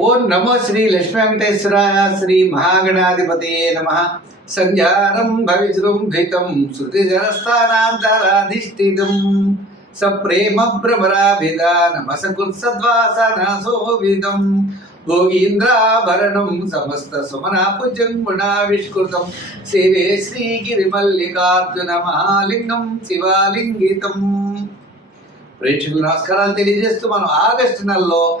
ఓం నమో శ్రీ లక్ష్మీ వెంకటేశ్వరాయ శ్రీ మహాగణాధిపతయే నమ. సంధ్యారం భవిజృంభితం శృతిజరస్థానాంతరాధిష్ఠితం సప్రేమ భ్రమరాభిధానమసకృత్సద్వాసనసోవిదం భోగీంద్రాభరణం సమస్త సుమనాపుజం గుణావిష్కృతం. శివే శ్రీగిరిమల్లికార్జున మహాలింగం శివాలింగితం. ప్రేక్షకులు నమస్కారాలు తెలియజేస్తూ మనం ఆగస్టు నెలలో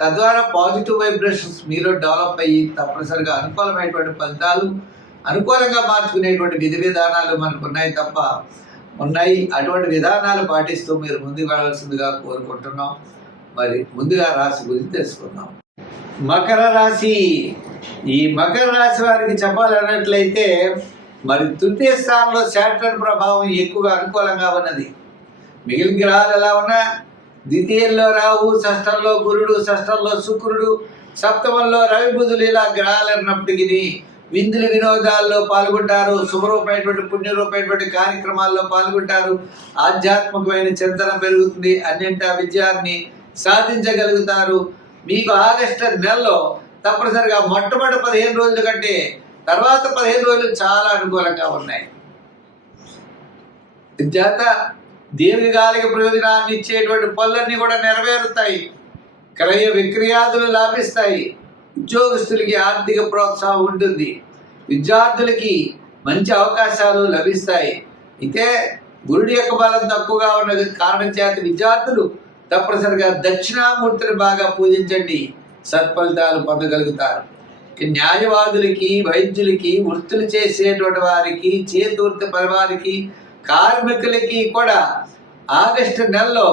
తద్వారా పాజిటివ్ వైబ్రేషన్స్ మీలో డెవలప్ అయ్యి తప్పనిసరిగా అనుకూలమైనటువంటి ఫలితాలు అనుకూలంగా మార్చుకునేటువంటి విధి విధానాలు మనకు ఉన్నాయి తప్ప ఉన్నాయి. అటువంటి విధానాలు పాటిస్తూ మీరు ముందుకు వెళ్ళాల్సిందిగా కోరుకుంటున్నాం. మరి ముందుగా రాశి గురించి తెలుసుకుందాం. మకర రాశి. ఈ మకర రాశి వారికి చెప్పాలన్నట్లయితే మరి తృతీయ స్థానంలో శాటర్ ప్రభావం ఎక్కువగా అనుకూలంగా ఉన్నది. మిగిలిన గ్రహాలు ఎలా ఉన్నా ద్వితీయంలో రాహు షష్టంలో గురుడు షష్టంలో శుక్రుడు సప్తమంలో రవి బుధులు ఇలా గ్రహాలన్నప్పటికీ విందులు వినోదాల్లో పాల్గొంటారు శుభరూపమైనటువంటి పుణ్యరూపమైనటువంటి కార్యక్రమాల్లో పాల్గొంటారు. ఆధ్యాత్మికమైన చింతన పెరుగుతుంది అన్నింటా విజయాన్ని సాధించగలుగుతారు. మీకు ఆగస్టు నెలలో తప్పనిసరిగా మొట్టమొదటి పదిహేను రోజుల కంటే తర్వాత పదిహేను రోజులు చాలా అనుకూలంగా ఉన్నాయి. చేత దీర్ఘకాలిక ప్రయోజనాన్ని ఇచ్చేటువంటి పనులన్నీ కూడా నెరవేరుతాయి. క్రయ విక్రయాదులు లాభిస్తాయి. ఉద్యోగస్తులకి ఆర్థిక ప్రోత్సాహం ఉంటుంది. విద్యార్థులకి మంచి అవకాశాలు లభిస్తాయి. అయితే గురుడి యొక్క బలం తక్కువగా ఉన్న కారణం చేత విద్యార్థులు తప్పనిసరిగా దక్షిణామూర్తిని బాగా పూజించండి. సత్ఫలితాలు పొందగలుగుతారు. న్యాయవాదులకి వైద్యులకి వృత్తులు చేసేటువంటి వారికి చేతి పని వారికి కార్మికులకి కూడా ఆగస్టు నెలలో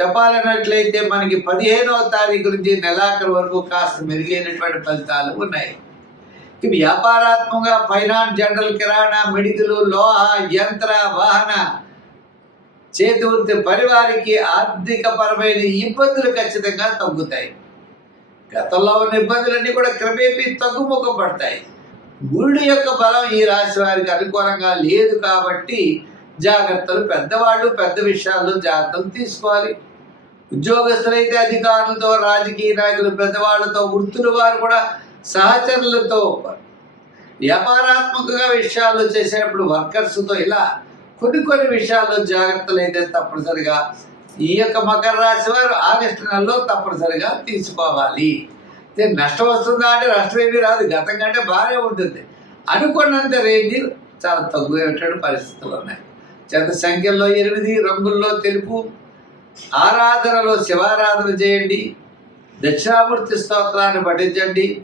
చెప్పాలన్నట్లయితే మనకి పదిహేనవ తారీఖు నుంచి నెలాఖరు వరకు కాస్త మెరుగైనటువంటి ఫలితాలు ఉన్నాయి. ఇవి వ్యాపారాత్మకంగా ఫైనాన్స్ జనరల్ కిరాణా మెడికల్ లోహ యంత్ర వాహన చేతి వృత్తి పరివారికి ఆర్థిక పరమైన ఇబ్బందులు ఖచ్చితంగా తగ్గుతాయి. గతంలో ఉన్న ఇబ్బందులన్నీ కూడా క్రమేపీ తగ్గుముఖ పడతాయి. గురుడి యొక్క బలం ఈ రాశి వారికి అనుకూలంగా లేదు కాబట్టి జాగ్రత్తలు పెద్దవాళ్ళు పెద్ద విషయాల్లో జాగ్రత్తలు తీసుకోవాలి. ఉద్యోగస్తులైతే అధికారులతో రాజకీయ నాయకులు పెద్దవాళ్ళతో వృత్తుల వారు కూడా సహచరులతో వ్యాపారాత్మకంగా విషయాలు చేసేటప్పుడు వర్కర్స్తో ఇలా కొన్ని కొన్ని విషయాల్లో జాగ్రత్తలు అయితే తప్పనిసరిగా ఈ యొక్క మకర రాశి వారు ఆగస్టు నెలలో తప్పనిసరిగా తీసుకోవాలి. నష్టం వస్తుందా అంటే నష్టం ఏమీ రాదు గతం కంటే బాగానే ఉంటుంది. అనుకున్నంత రేంజ్ చాలా తక్కువ పరిస్థితులు ఉన్నాయి. చెత్త సంఖ్యల్లో ఎనిమిది రంగుల్లో తెలుపు. ఆరాధనలో శివారాధన చేయండి. దక్షిణామూర్తి స్తోత్రాన్ని పఠించండి.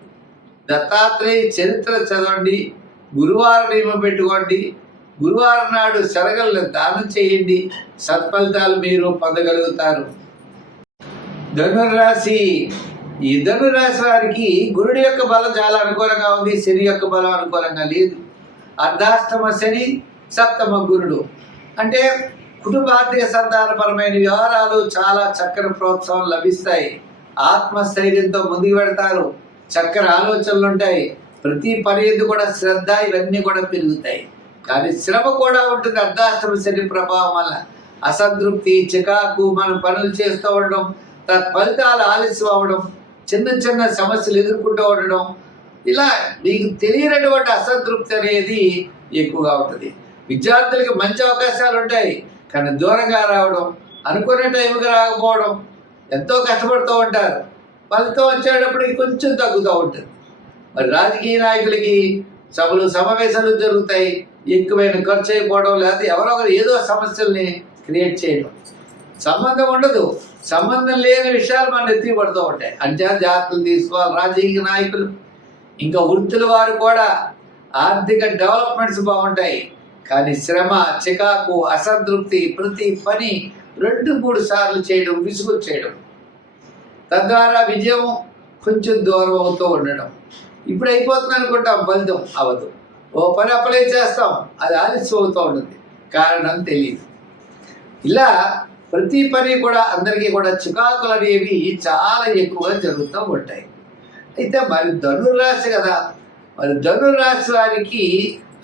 దత్తాత్రేయ చరిత్ర చదవండి. గురువారం నియమం పెట్టుకోండి. గురువారం నాడు శరగలను దానం చేయండి. సత్ఫలితాలు మీరు పొందగలుగుతారు. ధనుర్రాశి. ఈ ధనురాశి వారికి గురుడి యొక్క బలం చాలా అనుకూలంగా ఉంది. శని యొక్క బలం అనుకూలంగా లేదు. అర్ధాష్టమ శని సప్తమ గురుడు. అంటే కుటుంబార్థిక సంతానపరమైన వ్యవహారాలు చాలా చక్కని ప్రోత్సాహం లభిస్తాయి. ఆత్మస్థైర్యంతో ముందుకు పెడతారు చక్కని ఆలోచనలు ఉంటాయి. ప్రతి పని కూడా శ్రద్ధ ఇవన్నీ కూడా పెరుగుతాయి. కానీ శ్రమ కూడా ఉంటుంది. అర్ధాష్టమ శని ప్రభావం వల్ల. అసంతృప్తి చికాకు మనం పనులు చేస్తూ ఉండడం ఫలితాలు ఆలస్యం అవ్వడం చిన్న చిన్న సమస్యలు ఎదుర్కొంటూ ఉండడం ఇలా మీకు తెలియనటువంటి అసంతృప్తి అనేది ఎక్కువగా ఉంటుంది. విద్యార్థులకి మంచి అవకాశాలు ఉంటాయి కానీ దూరంగా రావడం అనుకునే టైంకి రాకపోవడం ఎంతో కష్టపడుతూ ఉంటారు. ఫలితం వచ్చేటప్పటికి కొంచెం తగ్గుతూ ఉంటుంది. మరి రాజకీయ నాయకులకి సభలు సమావేశాలు జరుగుతాయి. ఎక్కువైన ఖర్చు అయిపోవడం లేకపోతే ఎవరో ఒకరు ఏదో సమస్యల్ని క్రియేట్ చేయడం. సంబంధం ఉండదు. సంబంధం లేని విషయాలు మన ఎత్తి పడుతూ ఉంటాయి. అంచనా జాగ్రత్తలు తీసుకోవాలి రాజకీయ నాయకులు. ఇంకా వృత్తుల వారు కూడా ఆర్థిక డెవలప్మెంట్స్ బాగుంటాయి. కానీ శ్రమ చికాకు అసంతృప్తి ప్రతి పని రెండు మూడు సార్లు చేయడం విసుగు చేయడం తద్వారా విజయం కొంచెం దూరం అవుతూ ఉండడం. ఇప్పుడు అయిపోతుంది అనుకుంటాం ఫలితం అవ్వదు ఓ పని అప్లై చేస్తాం అది ఆలస్యం అవుతూ ఉంటుంది. కారణం తెలియదు. ఇలా ప్రతి పని కూడా అందరికీ కూడా చికాకులు అనేవి చాలా ఎక్కువగా జరుగుతూ ఉంటాయి. అయితే మరి ధనుర్రాశి కదా మరి ధనుర్రాశి వారికి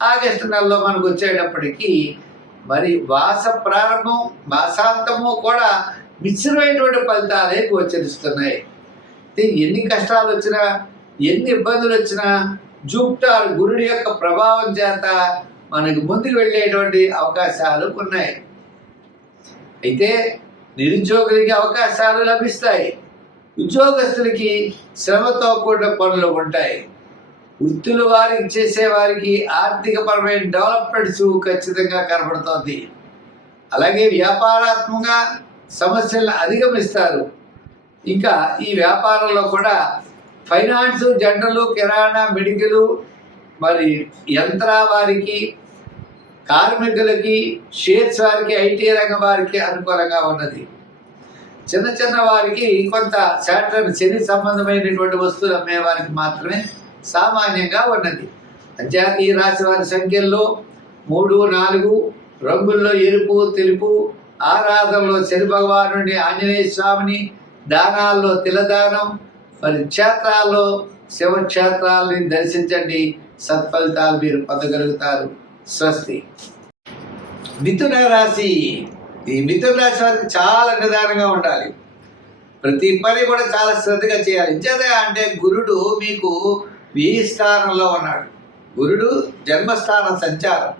ఆగస్టు నెలలో మనకు వచ్చేటప్పటికి మరి మాస ప్రారంభం మాసాంతము కూడా మిశ్రమైనటువంటి ఫలితాలే గోచరిస్తున్నాయి. ఎన్ని కష్టాలు వచ్చినా ఎన్ని ఇబ్బందులు వచ్చినా జూప్టార్ గురుడి యొక్క ప్రభావం చేత మనకి ముందుకు వెళ్ళేటువంటి అవకాశాలు ఉన్నాయి. అయితే నిరుద్యోగులకి అవకాశాలు లభిస్తాయి. ఉద్యోగస్తులకి శ్రమతో కూడిన పనులు ఉంటాయి. వృత్తులు వారికి చేసే వారికి ఆర్థికపరమైన డెవలప్మెంట్స్ ఖచ్చితంగా కనబడుతోంది అలాగే వ్యాపారాత్మకంగా సమస్యలను అధిగమిస్తారు. ఇంకా ఈ వ్యాపారంలో కూడా ఫైనాన్స్ జనరల్ కిరాణా మెడికల్ మరి యంత్ర వారికి కార్మికులకి షేర్స్ వారికి ఐటీ రంగం వారికి అనుకూలంగా ఉన్నది. చిన్న చిన్న వారికి కొంత శాటర్ శని సంబంధమైనటువంటి వస్తువులు అమ్మే వారికి మాత్రమే సామాన్యంగా ఉన్నది. అంచేత ఈ రాశి వారి సంఖ్యల్లో మూడు నాలుగు రంగుల్లో ఎరుపు తెలుపు ఆరాధనలో శని భగవానుడి ఆంజనేయ స్వామిని దానాల్లో తిలదానం మరి క్షేత్రాల్లో శివక్షేత్రాలని దర్శించండి. సత్ఫలితాలు మీరు పొందగలుగుతారు. స్వస్తి. మిథున రాశి. ఈ మిథున రాశి వారికి చాలా నిదానంగా ఉండాలి. ప్రతి పని కూడా చాలా శ్రద్ధగా చేయాలి. ఇంచేత అంటే గురుడు మీకు వెయ్యి స్థానంలో ఉన్నాడు. గురుడు జన్మస్థానం సంచారం.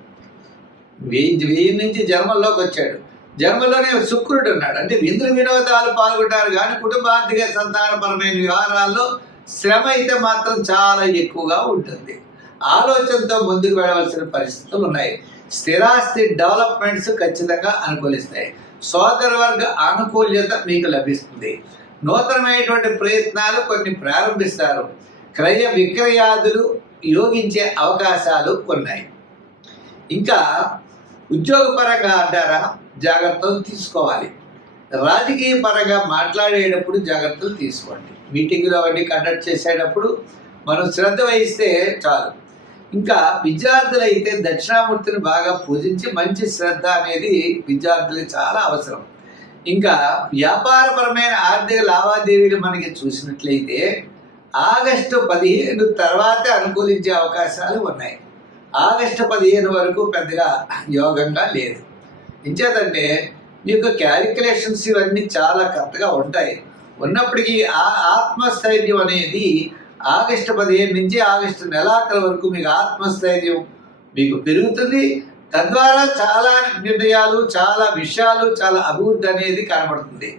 వెయ్యి వెయ్యి నుంచి జన్మల్లోకి వచ్చాడు. జన్మలోనే శుక్రుడు ఉన్నాడు. అంటే విందు వినోదాలు పాల్గొంటారు కానీ కుటుంబ ఆర్థిక సంతానపరమైన వ్యవహారాల్లో శ్రమ అయితే మాత్రం చాలా ఎక్కువగా ఉంటుంది. ఆలోచనతో ముందుకు వెళ్ళవలసిన పరిస్థితులు ఉన్నాయి. స్థిరాస్తి డెవలప్మెంట్స్ ఖచ్చితంగా అనుకూలిస్తాయి. సోదర వర్గ ఆనుకూల్యత మీకు లభిస్తుంది. నూతనమైనటువంటి ప్రయత్నాలు కొన్ని ప్రారంభిస్తారు. క్రయ విక్రయాదులు యోగించే అవకాశాలు ఉన్నాయి ఇంకా ఉద్యోగపరంగా అంటారా? జాగ్రత్తలు తీసుకోవాలి. రాజకీయ పరంగా మాట్లాడేటప్పుడు జాగ్రత్తలు తీసుకోండి. మీటింగ్లు అవన్నీ కండక్ట్ చేసేటప్పుడు మనం శ్రద్ధ వహిస్తే చాలు. ఇంకా విద్యార్థులు అయితే దక్షిణామూర్తిని బాగా పూజించి మంచి శ్రద్ధ అనేది విద్యార్థులకు చాలా అవసరం. ఇంకా వ్యాపారపరమైన ఆర్థిక లావాదేవీలు మనకి చూసినట్లయితే ఆగస్టు పదిహేను తర్వాతే అనుకూలించే అవకాశాలు ఉన్నాయి. ఆగస్టు పదిహేను వరకు పెద్దగా యోగంగా లేదు. ఇంచేతంటే మీ యొక్క క్యాలిక్యులేషన్స్ ఇవన్నీ చాలా కరెక్ట్గా ఉంటాయి. ఉన్నప్పటికీ ఆ ఆత్మస్థైర్యం అనేది ఆగస్టు పదిహేను నుంచి ఆగస్టు నెలాఖరు వరకు మీకు ఆత్మస్థైర్యం మీకు పెరుగుతుంది. తద్వారా చాలా నిర్ణయాలు చాలా విషయాలు చాలా అభివృద్ధి అనేది కనబడుతుంది.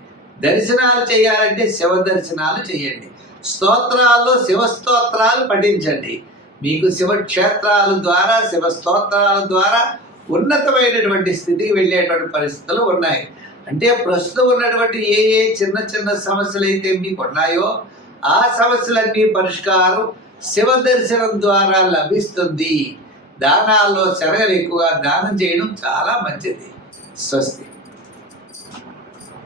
దర్శనాలు చేయాలంటే శివ దర్శనాలు చేయండి. స్తోత్రాల్లో శివ స్తోత్రాలు పఠించండి. మీకు శివక్షేత్రాల ద్వారా శివ స్తోత్రాల ద్వారా ఉన్నతమైనటువంటి స్థితికి వెళ్ళేటువంటి పరిస్థితులు ఉన్నాయి. అంటే ప్రస్తుతం ఉన్నటువంటి ఏ ఏ చిన్న చిన్న సమస్యలు అయితే మీకు ఉన్నాయో ఆ సమస్యలన్నీ పరిష్కారం శివ దర్శనం ద్వారా లభిస్తుంది. దానాల్లో శరగలు ఎక్కువగా దానం చేయడం చాలా మంచిది. స్వస్తి.